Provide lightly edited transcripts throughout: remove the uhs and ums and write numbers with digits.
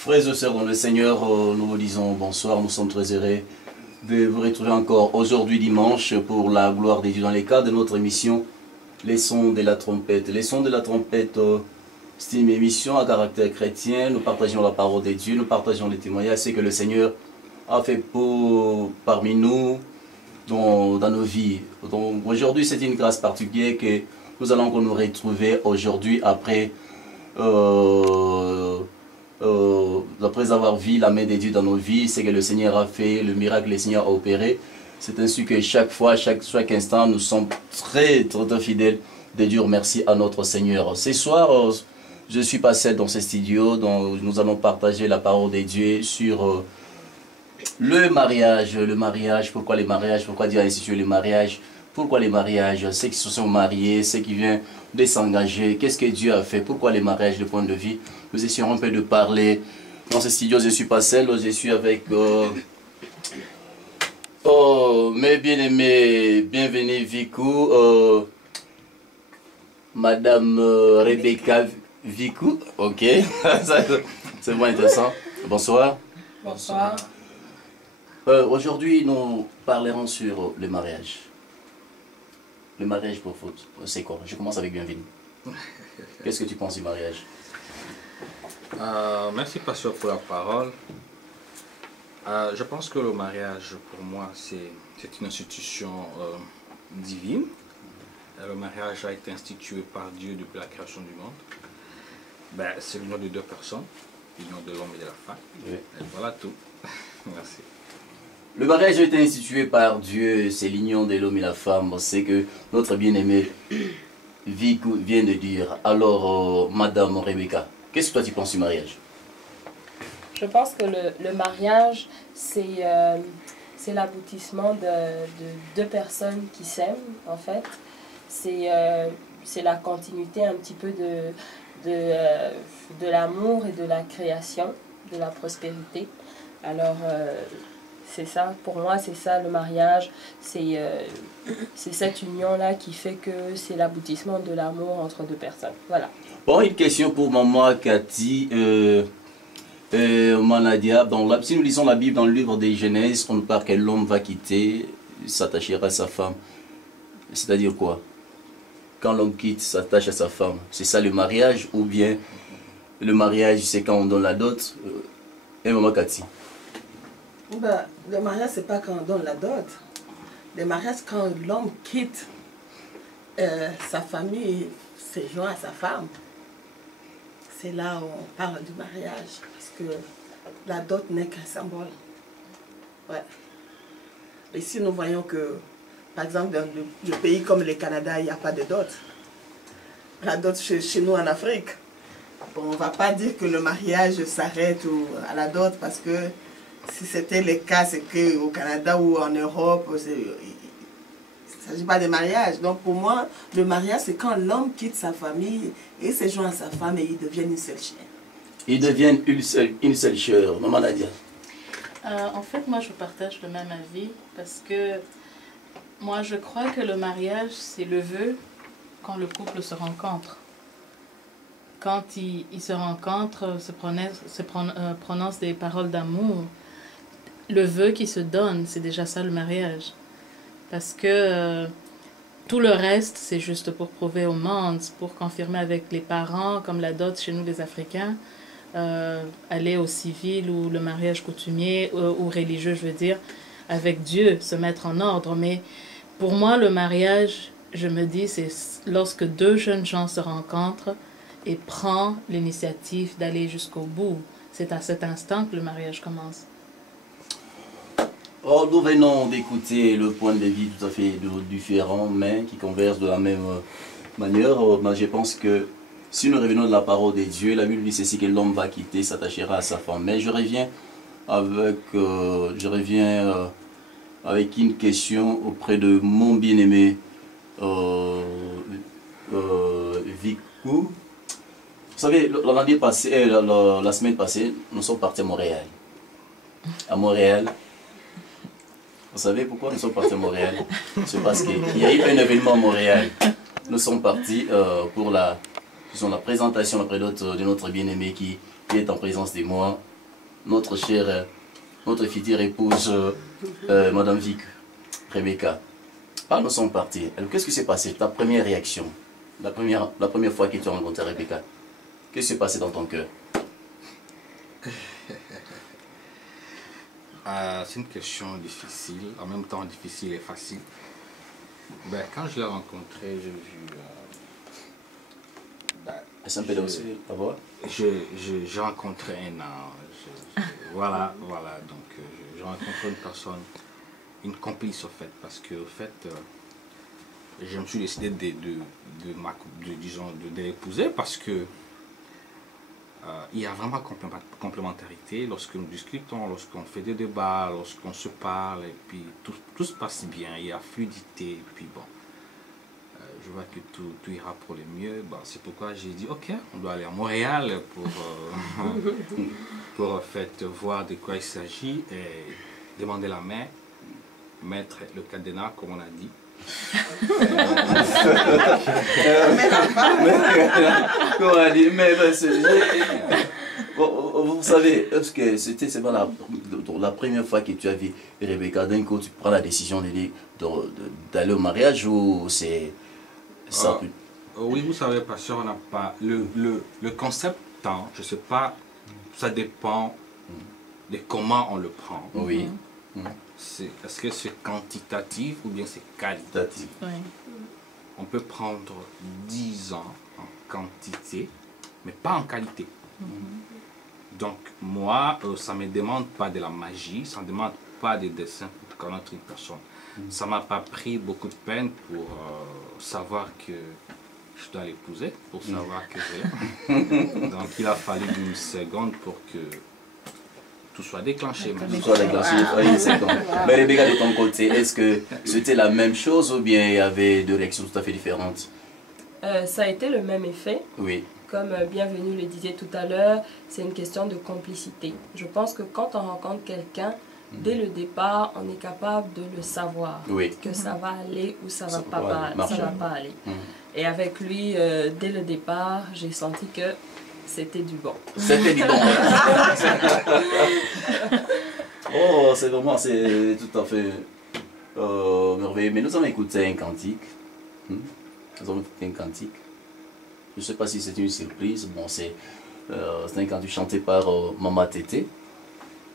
Frères et sœurs dans le Seigneur, nous vous disons bonsoir, nous sommes très heureux de vous retrouver encore aujourd'hui dimanche pour la gloire des dieux dans les cas de notre émission Les sons de la trompette. Les sons de la trompette, c'est une émission à caractère chrétien, nous partageons la parole de Dieu, nous partageons les témoignages, ce que le Seigneur a fait parmi nous dans nos vies. Donc aujourd'hui c'est une grâce particulière que nous allons nous retrouver aujourd'hui après après avoir vu la main de Dieu dans nos vies, c'est que le Seigneur a fait, le miracle que le Seigneur a opéré. C'est ainsi que chaque fois, chaque instant, nous sommes très fidèles de dire merci à notre Seigneur. Ce soir, je suis pas seul dans ce studio, donc nous allons partager la parole de Dieu sur le mariage, pourquoi les mariages, pourquoi Dieu a institué le mariage, pourquoi les mariages, ceux qui se sont mariés, ceux qui viennent de s'engager, qu'est-ce que Dieu a fait, pourquoi les mariages, le point de vue. Nous essayons un peu de parler. Dans ce studio, je ne suis pas seul, je suis avec mes bien-aimés, bienvenue Vikou, Madame Rebecca Vikou, ok, c'est vraiment intéressant. Bonsoir. Bonsoir. Aujourd'hui, nous parlerons sur le mariage. Le mariage pour faute, c'est quoi? Je commence avec bienvenue. Qu'est-ce que tu penses du mariage? Merci Pasteur pour la parole. Je pense que le mariage pour moi c'est une institution divine. Le mariage a été institué par Dieu depuis la création du monde. C'est l'union de deux personnes, l'union de l'homme et de la femme. Oui. Et voilà tout. Merci. Le mariage a été institué par Dieu, c'est l'union de l'homme et la femme. C'est que notre bien-aimé Vikou vient de dire. Alors, Madame Rebecca, qu'est-ce que toi tu penses du mariage? Je pense que le mariage, c'est l'aboutissement de deux personnes qui s'aiment, en fait. C'est la continuité un petit peu de l'amour et de la création, de la prospérité. Alors, c'est ça, pour moi, c'est ça le mariage. C'est cette union-là qui fait que c'est l'aboutissement de l'amour entre deux personnes. Voilà. Bon, une question pour maman Cathy. Manadia, si nous lisons la Bible dans le livre des Genèse, on nous parle que l'homme va quitter, s'attachera à sa femme. C'est-à-dire quoi? Quand l'homme quitte, s'attache à sa femme, c'est ça le mariage? Ou bien le mariage, c'est quand on donne la dot? Et maman Cathy? Le mariage, c'est pas quand on donne la dot. Le mariage, quand l'homme quitte sa famille, se joint à sa femme. C'est là où on parle du mariage. Parce que la dot n'est qu'un symbole. Ouais. Ici, nous voyons que, par exemple, dans le pays comme le Canada, il n'y a pas de dot. La dot chez nous en Afrique. Bon, on ne va pas dire que le mariage s'arrête à la dot parce que si c'était le cas, c'est qu'au Canada ou en Europe, il ne s'agit pas de mariage. Donc pour moi, le mariage, c'est quand l'homme quitte sa famille et se joint à sa femme et ils deviennent une seule chair. Ils deviennent une seule chair. Maman Nadia? En fait, moi, je partage le même avis parce que moi, je crois que le mariage, c'est le vœu quand le couple se rencontre. Quand ils se rencontrent, se prononcent des paroles d'amour, le vœu qui se donne, c'est déjà ça le mariage. Parce que tout le reste, c'est juste pour prouver au monde, pour confirmer avec les parents, comme la dot chez nous les Africains, aller au civil ou le mariage coutumier ou religieux, je veux dire, avec Dieu, se mettre en ordre. Mais pour moi, le mariage, je me dis, c'est lorsque deux jeunes gens se rencontrent et prennent l'initiative d'aller jusqu'au bout. C'est à cet instant que le mariage commence. Oh, nous venons d'écouter le point de vue tout à fait différent, mais qui conversent de la même manière. Mais je pense que si nous revenons de la parole de Dieu, la Bible dit ceci que l'homme va quitter, s'attachera à sa femme. Mais je reviens avec une question auprès de mon bien-aimé Vikou. Vous savez, la semaine passée, nous sommes partis à Montréal. À Montréal. Vous savez pourquoi nous sommes partis à Montréal? C'est parce qu'il y a eu un événement à Montréal. Nous sommes partis pour la présentation après d'autres de notre bien-aimé qui est en présence de moi. notre chère, notre future épouse, Madame Vic, Rebecca. Par nous sommes partis. Alors, qu'est-ce qui s'est passé? Ta première réaction, la première fois que tu as rencontré Rebecca, qu'est-ce qui s'est passé dans ton cœur? C'est une question difficile, en même temps difficile et facile. Ben, quand je l'ai rencontré, j'ai vu... J'ai rencontré un an. Voilà, donc j'ai rencontré une personne, une complice au fait, parce que au fait, je me suis décidé de l'épouser parce que il y a vraiment complémentarité lorsque nous discutons, lorsqu'on fait des débats, lorsqu'on se parle, et puis tout se passe bien, il y a fluidité, et puis bon, je vois que tout ira pour le mieux. Bon, c'est pourquoi j'ai dit, ok, on doit aller à Montréal pour en fait, voir de quoi il s'agit et demander la main, mettre le cadenas, comme on a dit. Vous savez, est-ce que c'est pas la première fois que tu as vu Rebecca, d'un coup tu prends la décision d'aller au mariage, ou c'est ça? Oui, vous savez, pasteur, on n'a pas le concept temps, je sais pas, ça dépend de comment on le prend. Oui. Est-ce que c'est quantitatif ou bien c'est qualitatif? Oui. On peut prendre 10 ans en quantité, mais pas en qualité. Donc moi, ça ne me demande pas de la magie, ça ne me demande pas des dessins pour connaître une personne. Ça ne m'a pas pris beaucoup de peine pour savoir que je dois l'épouser, pour savoir que je l'aime. Donc il a fallu une seconde pour que tout soit déclenché. Mais Rebecca, de ton côté, est-ce que c'était la même chose ou bien il y avait deux réactions tout à fait différentes? Ça a été le même effet. Oui. Comme Bienvenue le disait tout à l'heure, c'est une question de complicité. Je pense que quand on rencontre quelqu'un, dès le départ, on est capable de le savoir. Oui. Que ça va aller ou ça ne va pas aller. Et avec lui, dès le départ, j'ai senti que c'était du bon. C'était du bon. Oh, c'est vraiment, c'est tout à fait merveilleux. Mais nous avons écouté un cantique. Nous avons écouté un cantique. Je ne sais pas si c'est une surprise. Bon, c'est un cantique chanté par Mama Tété.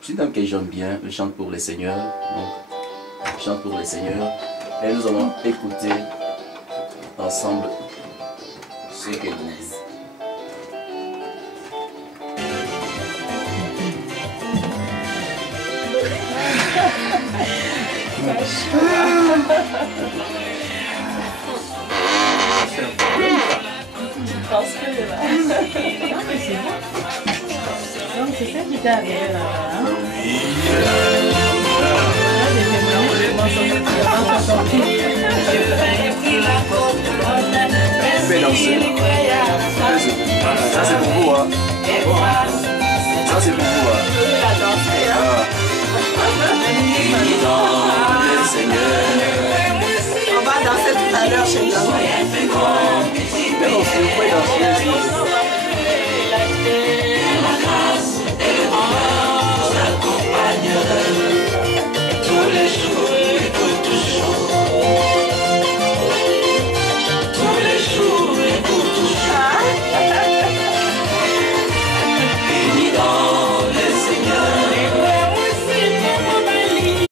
C'est une dame que j'aime bien. Elle chante pour les seigneurs. Donc, elle chante pour les seigneurs. Et nous allons écouter ensemble ce qu'elle nous dit. Donc c'est ça qui t'est arrivé là-bas. Ça c'est pour vous, hein. Ça c'est pour vous, hein. On va danser tout à l'heure chez nous. Mais non, c'est pas danser.